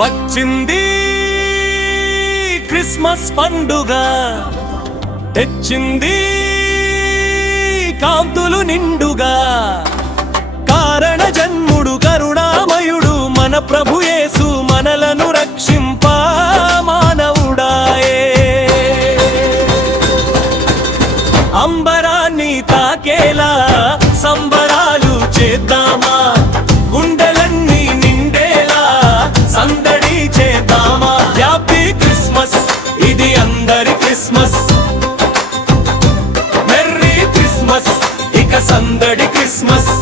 వచ్చింది క్రిస్మస్ పండుగ, తెచ్చింది కాంతులు నిండుగా. కారణ జన్ముడు కరుణామయుడు మన ప్రభు యేసు మనలను రక్షింప మానవుడాయే. అంబరాన్ని తాకేలా సంబరాలు చేద్దామా, గుండెలన్నీ నిండేలా సందడి చేద్దామా. హ్యాపీ క్రిస్మస్, ఇది అందరి క్రిస్మస్. మెర్రీ క్రిస్మస్, ఇక సందడి క్రిస్మస్.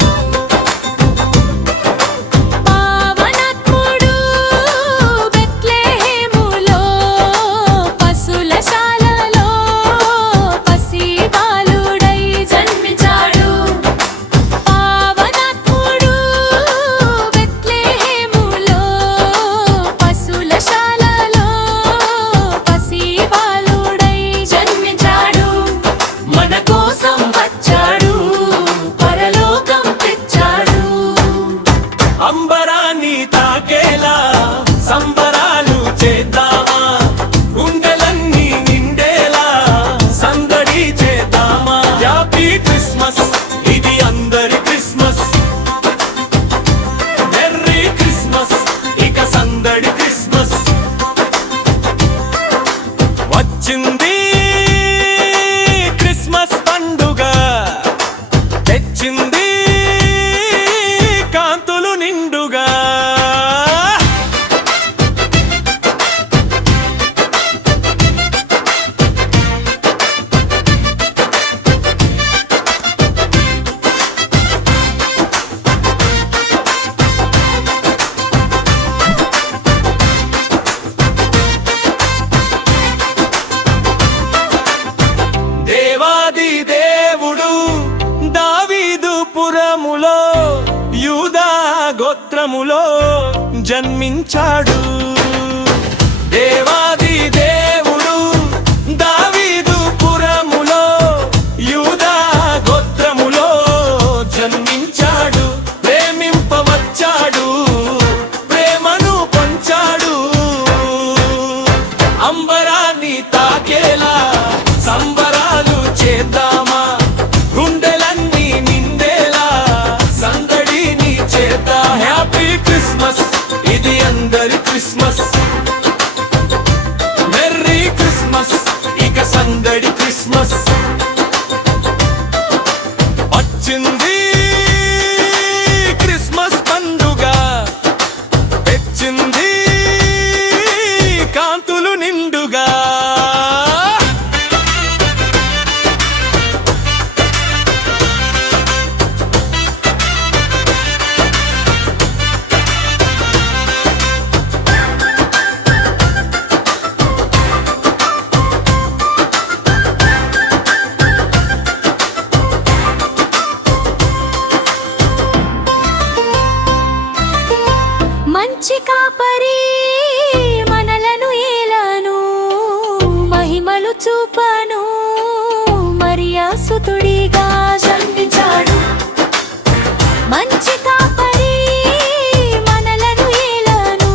అంబరాన్ని తాకేలా సంబరాలు చేద్దామా, గుండెలన్నీ నిండేలా సందడి చేద్దామా. హ్యాపీ క్రిస్మస్, ఇది అందరి క్రిస్మస్. మెర్రీ క్రిస్మస్, ఇక సందడి క్రిస్మస్. వచ్చింది క్రిస్మస్ పండుగ, తెచ్చింది నిండుగా. దేవాది దేవుడు దావీదు పురములో యూదా గోత్రములో జన్మించాడు. దేవాది దేవుడు దావీదు పురములో యూదా గోత్రములో జన్మించాడు. ప్రేమింపవచ్చాడు, ప్రేమను పంచాడు. అంబరాన్ని తాకేలా సంబరాలు చేద్దామా, గుండెలన్నీ నిండేలా సందడిని చేద్దా. హ్యాపీ క్రిస్మస్, ఇది అందరి క్రిస్మస్. మెర్రీ క్రిస్మస్, ఇక సందడి క్రిస్మస్. వచ్చింది క్రిస్మస్ పండుగ, తెచ్చింది కాంతులు నిండుగా. మంచి కాపరి మనలను ఏలాను, మహిమలు చూపను, మరియా సుతుడిగా జన్మించాడు. మంచి కాపరి మనలను ఏలాను,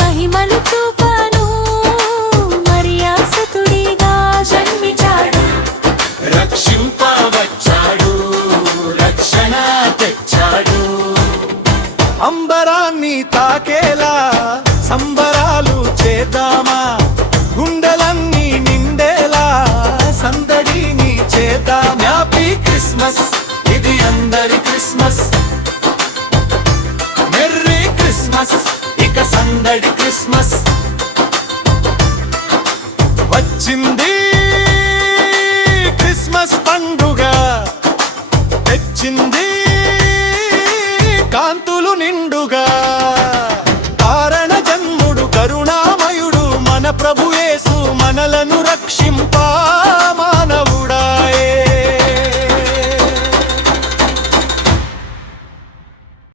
మహిమలు చూపను, మరియా సుతుడిగా జన్మించాడు. రక్షింపవచ్చాడు, రక్షణ తెచ్చాడు. అంబరాన్ని తాకేలా సంబరాలు చేద్దామా, గుండెలన్నీ నిండేలా సందడిని చేద్దాం. హ్యాపీ క్రిస్మస్, ఇది అందరి క్రిస్మస్. మెర్రీ క్రిస్మస్, ఇక సందడి క్రిస్మస్.